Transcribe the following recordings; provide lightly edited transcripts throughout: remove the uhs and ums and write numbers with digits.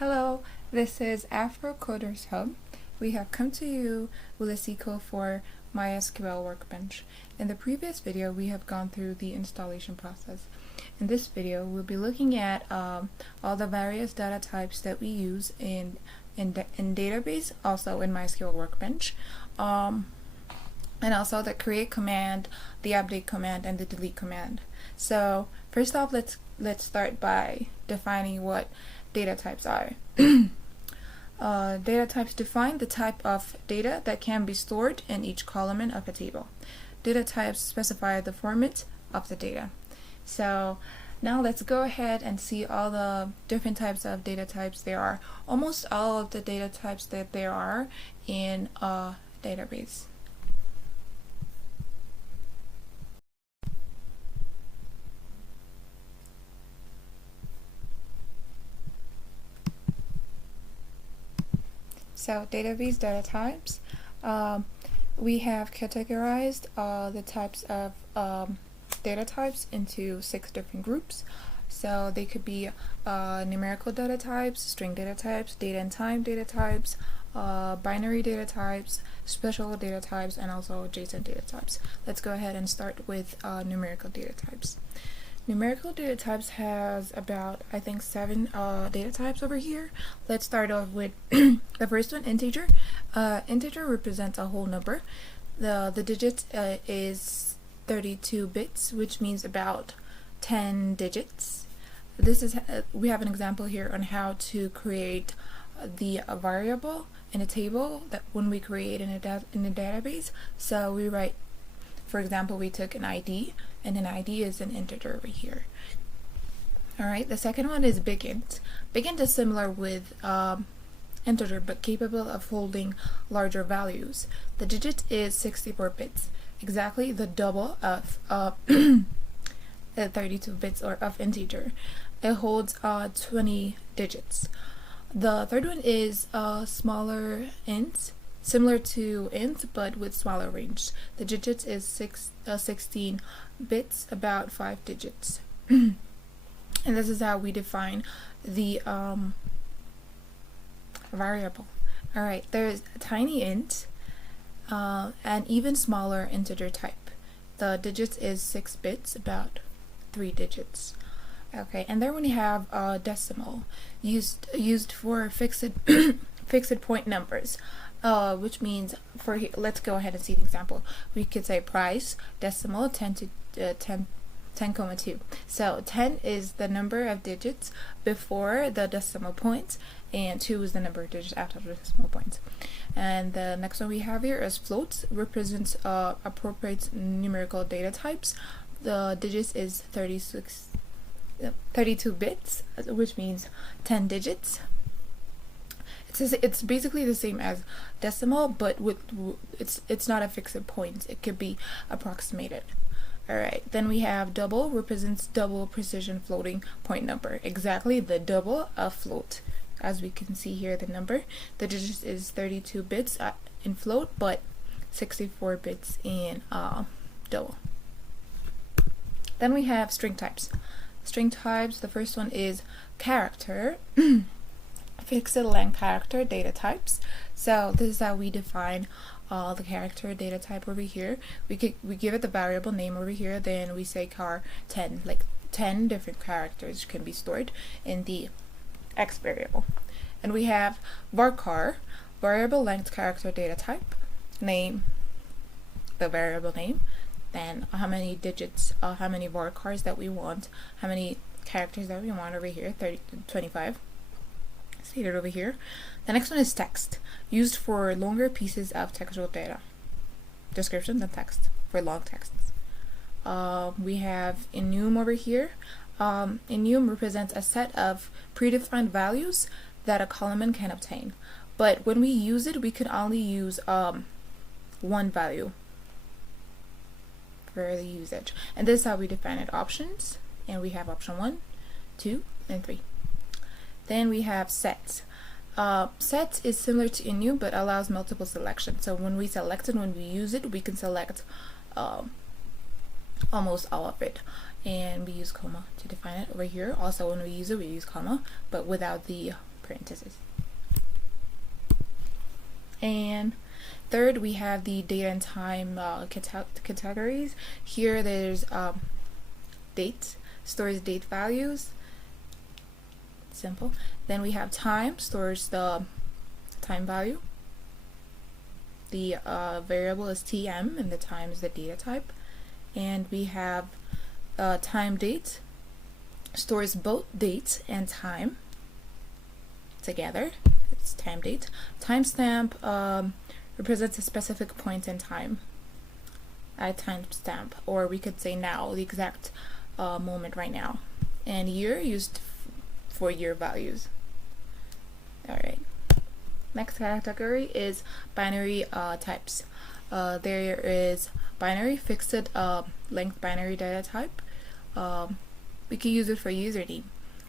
Hello, this is Afro Coders Hub. We have come to you with a SQL for MySQL Workbench. In the previous video, we have gone through the installation process. In this video, we'll be looking at all the various data types that we use in database, also in MySQL Workbench, and also the create command, the update command, and the delete command. So first off, let's start by defining what data types are. Data types define the type of data that can be stored in each column of a table. Data types specify the format of the data. So now let's go ahead and see all the different types of data types there are. Almost all of the data types that there are in a database. So database data types, we have categorized the types of data types into 6 different groups. So they could be numerical data types, string data types, date and time data types, binary data types, special data types, and also JSON data types. Let's go ahead and start with numerical data types. Numerical data types has about, I think, 7 data types over here. Let's start off with the first one, integer. Integer represents a whole number. The digit is 32 bits, which means about 10 digits. This is we have an example here on how to create the variable in a table that when we create in a database. So we write, for example, we took an ID, and an ID is an integer over here. Alright, the second one is big int. Big int is similar with integer, but capable of holding larger values. The digit is 64 bits, exactly the double of 32 bits or of integer. It holds 20 digits. The third one is smaller int, similar to int but with smaller range. The digits is 16 bits, about 5 digits. And this is how we define the variable. Alright, there's a tiny int, and even smaller integer type. The digits is 6 bits, about 3 digits. Okay, and then we have decimal, used for fixed point numbers. Which means for here, let's go ahead and see the example. We could say price decimal 10,2. So 10 is the number of digits before the decimal point, and 2 is the number of digits after the decimal point. And the next one we have here is floats, represents appropriate numerical data types. The digits is 32 bits, which means 10 digits. It's basically the same as decimal, but it's not a fixed point. It could be approximated. Alright, then we have double, represents double precision floating point number. Exactly the double of float. As we can see here, the number, the digits is 32 bits in float, but 64 bits in double. Then we have string types. String types, the first one is character. Fixed length character data types. So this is how we define the character data type over here. We give it the variable name over here, then we say char 10, like 10 different characters can be stored in the X variable. And we have varchar, variable length character data type, name, the variable name, then how many digits, how many varchars that we want, how many characters that we want over here, 25. Stated over here. The next one is text, used for longer pieces of textual data. Description than text, for long texts. We have enum over here. Enum represents a set of predefined values that a column can obtain. But when we use it, we could only use one value for the usage. And this is how we define it. Options, and we have option 1, 2, and 3. Then we have sets. Sets is similar to enum but allows multiple selections. So when we select it, when we use it, we can select almost all of it. And we use comma to define it over here. Also when we use it, we use comma, but without the parentheses. And third, we have the date and time categories. Here there's date, stores date values, simple. Then we have time, stores the time value. The variable is tm and the time is the data type. And we have time date, stores both date and time together. It's time date. Timestamp represents a specific point in time. I timestamp, or we could say now, the exact moment right now. And year used for year values. Alright. Next category is binary types. There is binary fixed length binary data type. We can use it for username.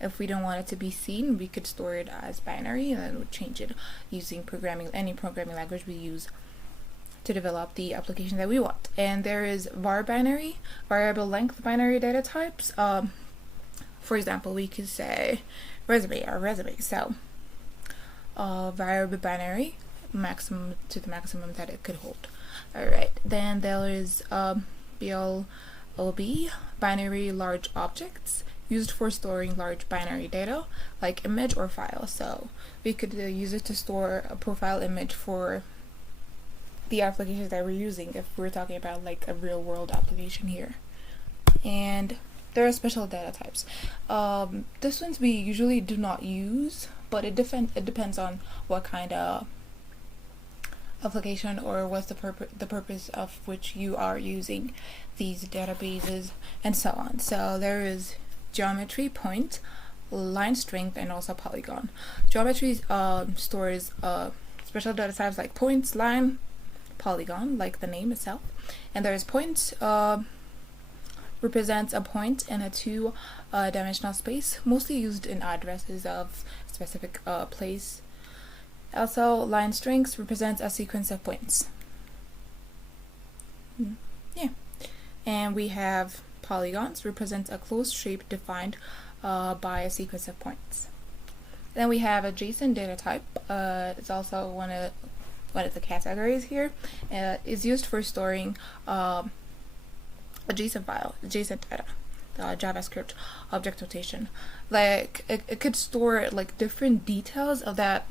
If we don't want it to be seen, we could store it as binary and then we'll change it using any programming language we use to develop the application that we want. And there is var binary, variable length binary data types. For example, we could say resume or resume. So variable binary, maximum to the maximum that it could hold. Alright, then there is BLOB, binary large objects, used for storing large binary data like image or file. So we could use it to store a profile image for the applications that we're using if we're talking about like a real world application here. And there are special data types. This ones we usually do not use, but it depends on what kind of application or what's the purpose of which you are using these databases and so on. So there is geometry, point, line strength, and also polygon. Geometry stores special data types like points, line, polygon, like the name itself. And there's points represents a point in a two-dimensional space, mostly used in addresses of specific place. Also, line strings represents a sequence of points. Yeah. And we have polygons, represents a closed shape defined by a sequence of points. Then we have a JSON data type. It's also one of the categories here. Is used for storing a JSON file, JSON data, JavaScript object notation. Like it could store like different details of that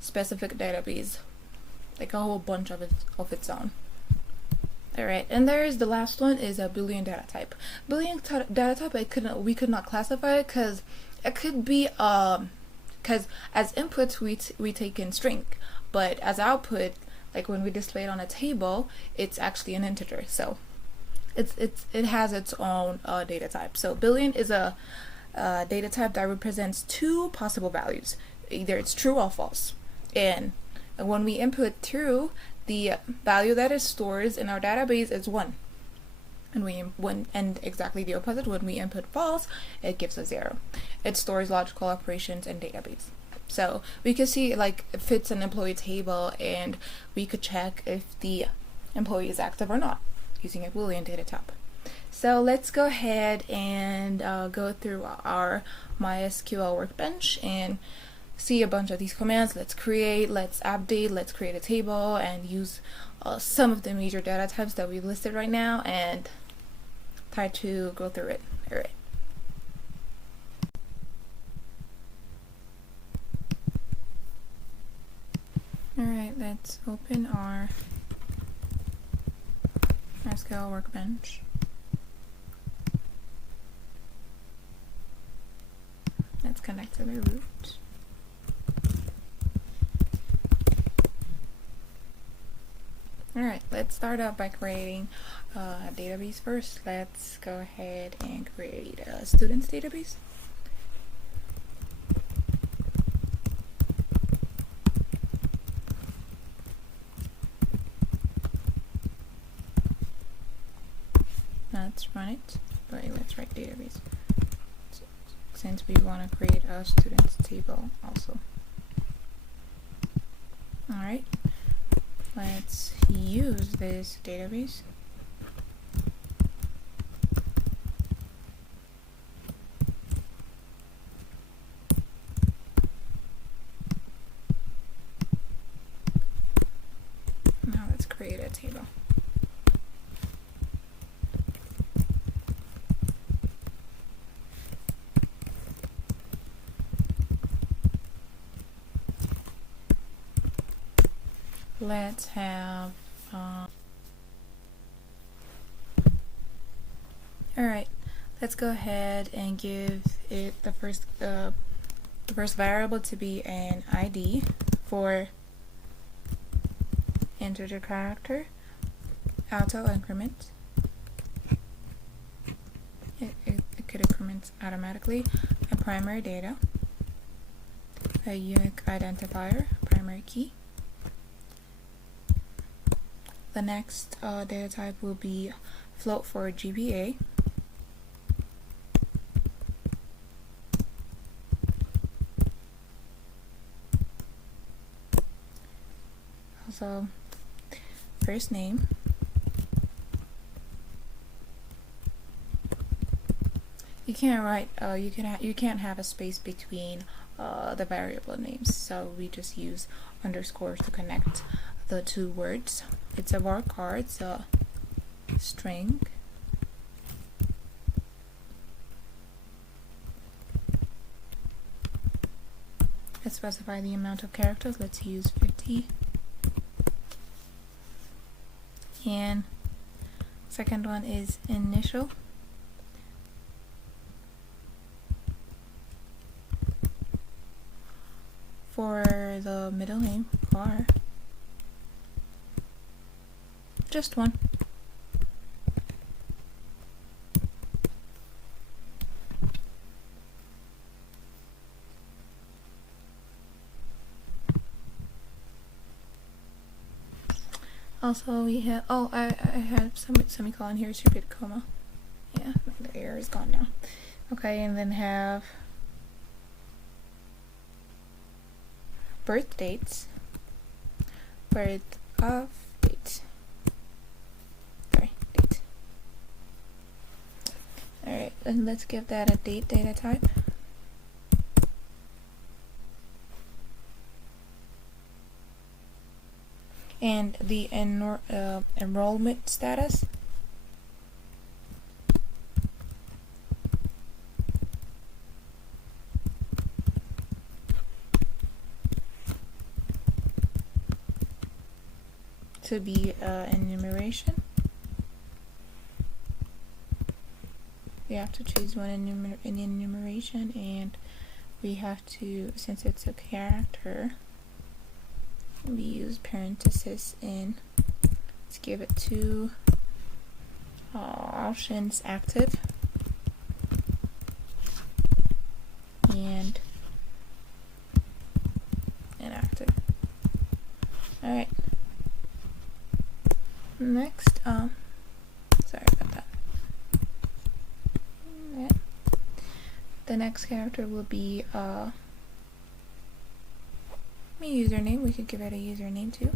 specific database, like a whole bunch of its own. Alright, and there's the last one is a Boolean data type. Boolean data type, we could not classify it because it could be because as inputs we take in string, but as output, like when we display it on a table, it's actually an integer. So it has its own data type. So Boolean is a data type that represents two possible values. Either it's true or false. And when we input true, the value that it stores in our database is 1. And exactly the opposite, when we input false, it gives us 0. It stores logical operations in database. So we could see like it fits an employee table, and we could check if the employee is active or not using a Boolean data type. So let's go ahead and go through our MySQL Workbench and see a bunch of these commands. Let's create, let's update, let's create a table, and use some of the major data types that we listed right now and try to go through it. Alright. Alright, let's open our MySQL Workbench. Let's connect to the root. Alright, let's start out by creating a database first. Let's go ahead and create a students database. Let's run it. Wait, let's write database, since we want to create a students table also. Alright. Let's use this database. table. Let's have alright, let's go ahead and give it the first variable to be an ID for integer character, auto increment. It could increment automatically. A primary data, a unique identifier, primary key. The next data type will be float for GPA. Also, first name. You can't write. You can't have a space between the variable names. So we just use underscores to connect the two words. It's a varchar. It's a string. Let's specify the amount of characters. Let's use 50. And second one is initial. For the middle name, car, just one. Also we have, oh, I had some semicolon here, stupid comma. Yeah, the error is gone now. Okay, and then have birth dates, birth of date. Sorry, date. Alright, and let's give that a date data type. And the enrollment status. To be enumeration. We have to choose one in enumeration, and we have to, since it's a character, we use parenthesis in. Let's give it two options: active and inactive. Alright. Next, sorry about that. Yeah. The next character will be a username. We could give it a username too.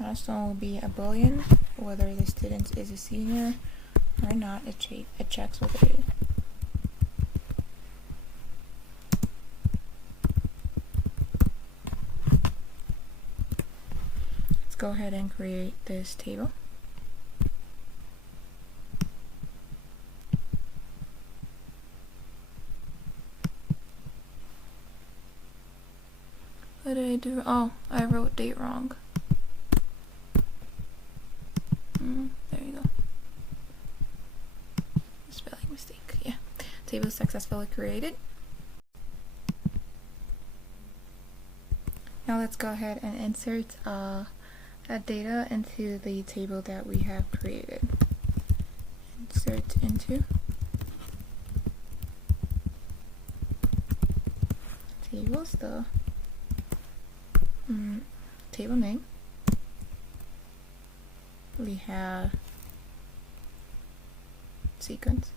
Last one will be a boolean, whether the student is a senior or not. It checks whether it is. Let's go ahead and create this table. What did I do? Oh, I wrote date wrong. There you go. Spelling mistake. Yeah. Table successfully created. Now let's go ahead and insert that data into the table that we have created. Insert into tables, the table name. We have sequence.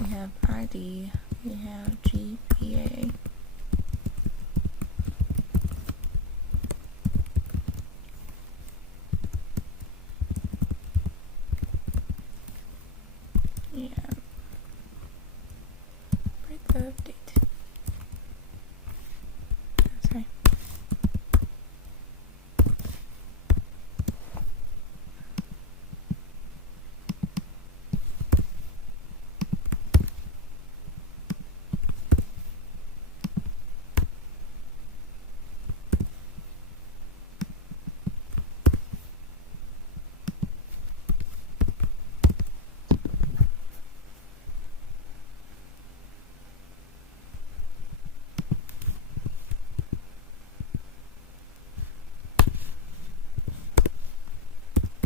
We have ID. We have GPA.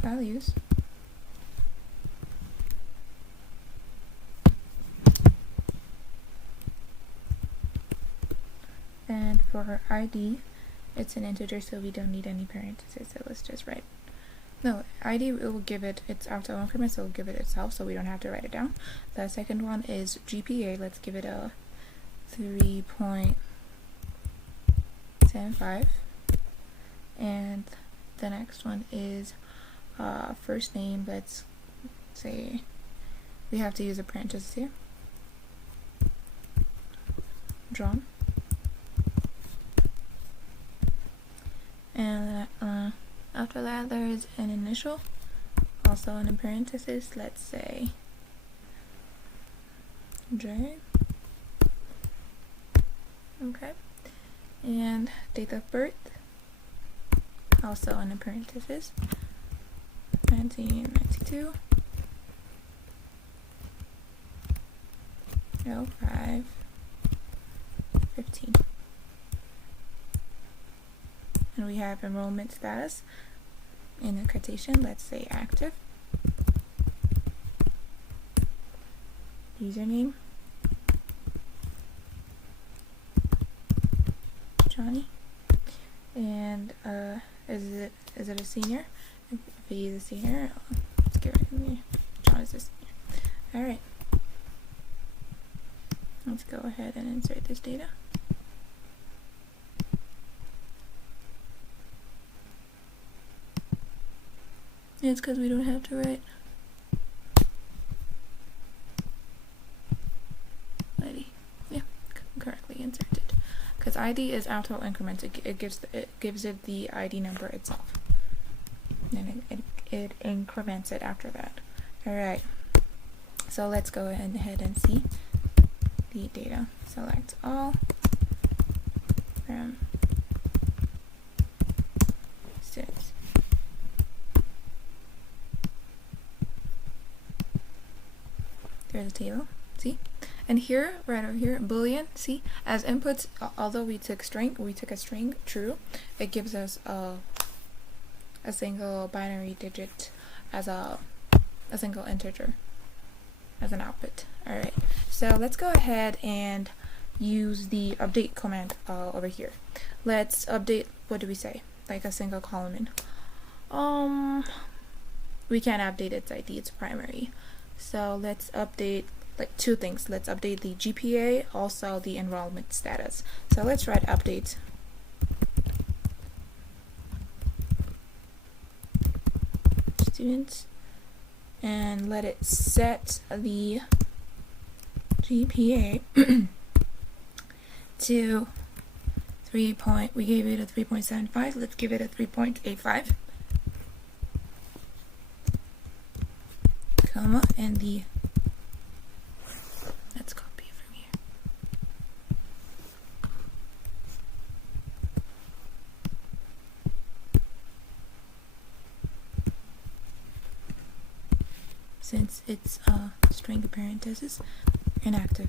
values. And for our ID, it's an integer, so we don't need any parentheses, so let's just write. No, ID, it will give it its auto increment, so it'll give it itself, so we don't have to write it down. The second one is GPA. Let's give it a 3.75. And the next one is first name. Let's say we have to use a parenthesis here. John. And after that, there is an initial, also in a parenthesis. Let's say J. Okay. And date of birth, also in a parenthesis, 1992. 05/15. And we have enrollment status in a quotation. Let's say active. Username Johnny. And is it a senior? If he's a senior, let's get rid of me. John is a senior. Alright. Let's go ahead and insert this data. It's because we don't have to write ID. Yeah, correctly inserted. Because ID is auto incremented. It gives it the ID number itself, and it increments it after that. All right. So let's go ahead and see the data. Select all from students. There's a table, see? And here, right over here, Boolean, see? As inputs, although we took a string, true, it gives us a single binary digit as a single integer as an output. Alright, so let's go ahead and use the update command over here. Let's update, what do we say? Like a single column. We can't update its ID, it's primary. So let's update like two things. Let's update the GPA, also the enrollment status. So let's write update students and let it set the GPA to we gave it a 3.75. Let's give it a 3.85. Comma, and the let's copy it from here. Since it's a string of parentheses, inactive.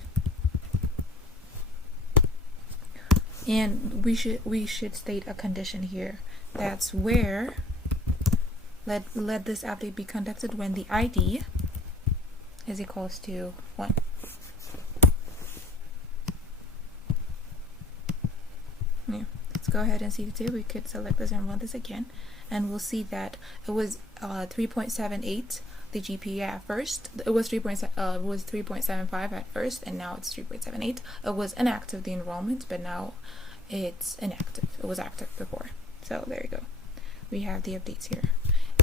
And we should state a condition here. That's where let this update be conducted when the ID is equals to 1. Yeah. Let's go ahead and see the table. We could select this and run this again, and we'll see that it was 3.78 the GPA at first. It was 3.75 at first, and now it's 3.78. It was inactive, the enrollment, but now it's inactive. It was active before. So there you go. We have the updates here.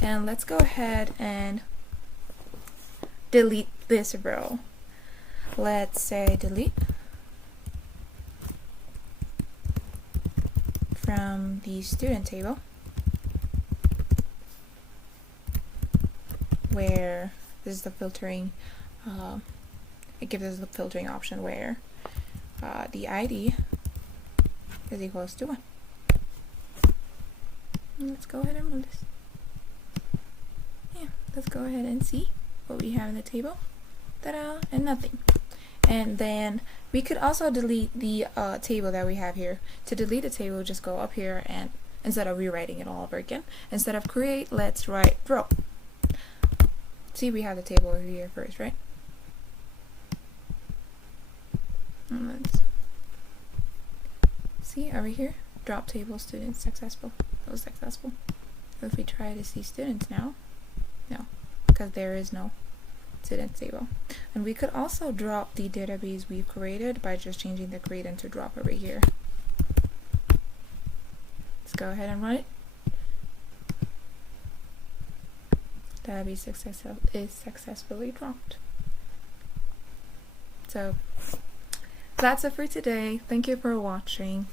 And let's go ahead and delete this row. Let's say delete from the student table, where this is the filtering. It gives us the filtering option where the ID is equals to 1. Let's go ahead and run this. Yeah, let's go ahead and see what we have in the table. Ta-da! And nothing. And then we could also delete the table that we have here. To delete the table, just go up here and instead of rewriting it all over again. Instead of create, let's write row. See, we have the table over here first, right? And let's see over here, drop table students successful. That was successful. So if we try to see students now, no, because there is no student table. And we could also drop the database we've created by just changing the create into drop over here. Let's go ahead and run it. Database is successfully dropped. So that's it for today. Thank you for watching.